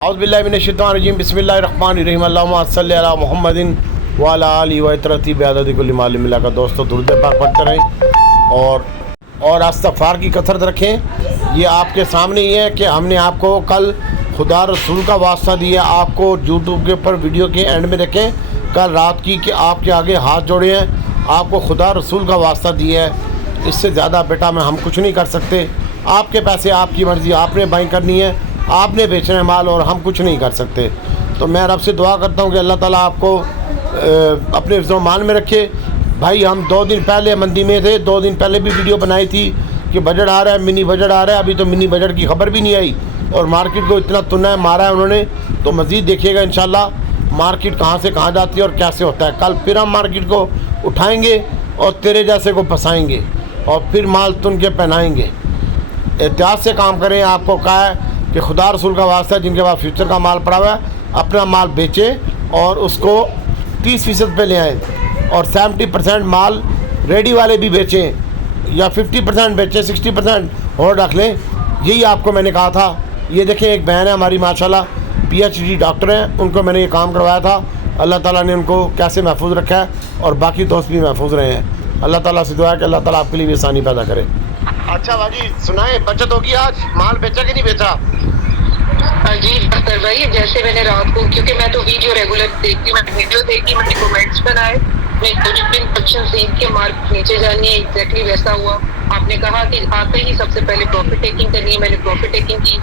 اعوذ باللہ من الشیطان الرجیم بسم اللہ الرحمن الرحیم اللہم صلی علی محمد وعلی آلہ وطرتی بعدد کل معلوم اللہ کا دوستو درود پاک پڑھتے رہیں اور استغفار کی کثرت رکھیں۔ یہ آپ کے سامنے ہی ہے کہ ہم نے آپ کو کل خدا رسول کا واسطہ دیا، آپ کو یوٹیوب کے اوپر ویڈیو کے اینڈ میں رکھیں کل رات کی کہ آپ کے آگے ہاتھ جوڑے ہیں، آپ کو خدا رسول کا واسطہ دیا ہے۔ اس سے زیادہ بیٹا میں ہم کچھ نہیں کر سکتے۔ آپ کے پیسے آپ کی مرضی، آپ نے بائنگ کرنی ہے، آپ نے بیچنا ہے مال، اور ہم کچھ نہیں کر سکتے۔ تو میں رب سے دعا کرتا ہوں کہ اللہ تعالیٰ آپ کو اپنے حفظ و امان میں رکھے۔ بھائی ہم 2 دن پہلے مندی میں تھے، 2 دن پہلے بھی ویڈیو بنائی تھی کہ بجٹ آ رہا ہے، منی بجٹ آ رہا ہے، ابھی تو منی بجٹ کی خبر بھی نہیں آئی، اور مارکیٹ کو اتنا تنا ہے مارا ہے انہوں نے۔ تو مزید دیکھیے گا انشاءاللہ مارکیٹ کہاں سے کہاں جاتی ہے اور کیسے ہوتا ہے۔ کل پھر ہم مارکیٹ کو اٹھائیں گے اور تیرے جیسے کو پھنسائیں گے اور پھر مال تن کے پہنائیں گے۔ احتیاط سے کام کریں۔ آپ کو کہا ہے کہ خدا رسول کا واسطہ جن کے پاس فیوچر کا مال پڑا ہوا ہے اپنا مال بیچیں اور اس کو 30% پہ لے آئیں، اور 70% مال ریڈی والے بھی بیچیں، یا 50% بیچیں، 60% اور رکھ لیں۔ یہی آپ کو میں نے کہا تھا۔ یہ دیکھیں ایک بہن ہے ہماری ماشاءاللہ PhD ڈاکٹر ہیں، ان کو میں نے یہ کام کروایا تھا۔ اللہ تعالیٰ نے ان کو کیسے محفوظ رکھا ہے، اور باقی دوست بھی محفوظ رہے ہیں۔ اللہ تعالیٰ سے دعا ہے کہ اللہ تعالیٰ آپ کے لیے بھی آسانی پیدا کرے۔ اچھا باجی سنائیں، بچت ہوگی آج؟ مال بیچا کہ نہیں بیچا؟ جی ڈاکٹر بھائی، جیسے میں نے رات کو، کیونکہ میں تو ویڈیو ریگولر دیکھتی ہوں، میں ویڈیو دیکھی، میں نے کمنٹس بنائے، میں کچھ بھی انسٹرکشن دیکھ کے مارکیٹ نیچے جانی ہے، ایگزیکٹلی ویسا ہوا۔ آپ نے کہا کہ آتے ہی سب سے پہلے پروفٹ ٹیکنگ کرنی ہے، میں نے پروفٹ ٹیکنگ کی۔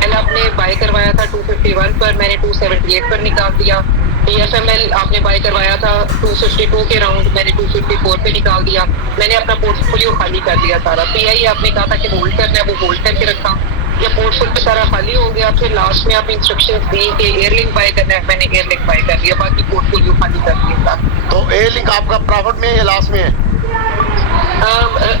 پہلے آپ نے بائی کروایا تھا 251 پر، میں نے 278 پر نکال دیا۔ DFML آپ نے بائی کروایا تھا 252 کے راؤنڈ، میں نے 254 پہ نکال دیا۔ میں نے اپنا پورٹ فولیو خالی کر دیا سارا۔ PI آپ نے کہا تھا کہ ہولڈ کرنا ہے، وہ ہولڈ کر کے رکھا۔ جب پورٹ فولیو سارا خالی ہو گیا، پھر لاسٹ میں آپ انسٹرکشنز دی کہ ایئر لنک بائی کرنا ہے، میں نے ایئر لنک بائی کر لیا، باقی پورٹ فولیو خالی کر دیا۔ تو ایئر لنک آپ کا پرافٹ میں ہے یا لاس میں ہے؟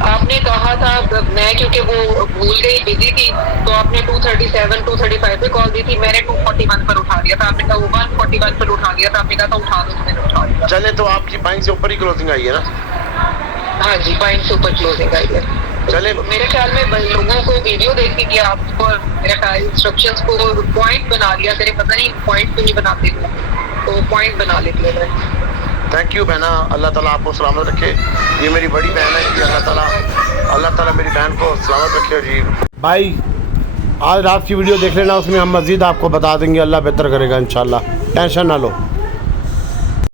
آپ نے کہا تھا، میں کیونکہ وہ بھول گئی، بزی تھی، تو آپ نے 237 235 پہ کال دی تھی، میں نے 241 پر اٹھا لیا تھا۔ آپ نے کہا وہ 141 پر اٹھا لیا تھا، آپ نے کہا تھا اٹھا دو، میں نے اٹھا لیا۔ چلے تو آپ کی بائنگ سے اوپر ہی کلوزنگ آئی ہے نا؟ ہاں جی، بائنگ سے اوپر کلوزنگ آئی ہے۔ چلے میرے خیال میں لوگوں کو ویڈیو دیکھنے کی آپ کو میرے خیال انسٹرکشنز کو پوائنٹ بنا لیا کرے، پتہ نہیں پوائنٹ کیوں نہیں بناتے تھے، تو پوائنٹ بنا لیتے ہیں۔ تھینک یو بہنا، اللہ تعالیٰ آپ کو سلامت رکھے۔ یہ میری بڑی بہن ہے کہ اللہ تعالیٰ میری بہن کو سلامت رکھے۔ جی بھائی آج رات کی ویڈیو دیکھ لینا، اس میں ہم مزید آپ کو بتا دیں گے، اللہ بہتر کرے گا انشاءاللہ، ٹینشن نہ لو۔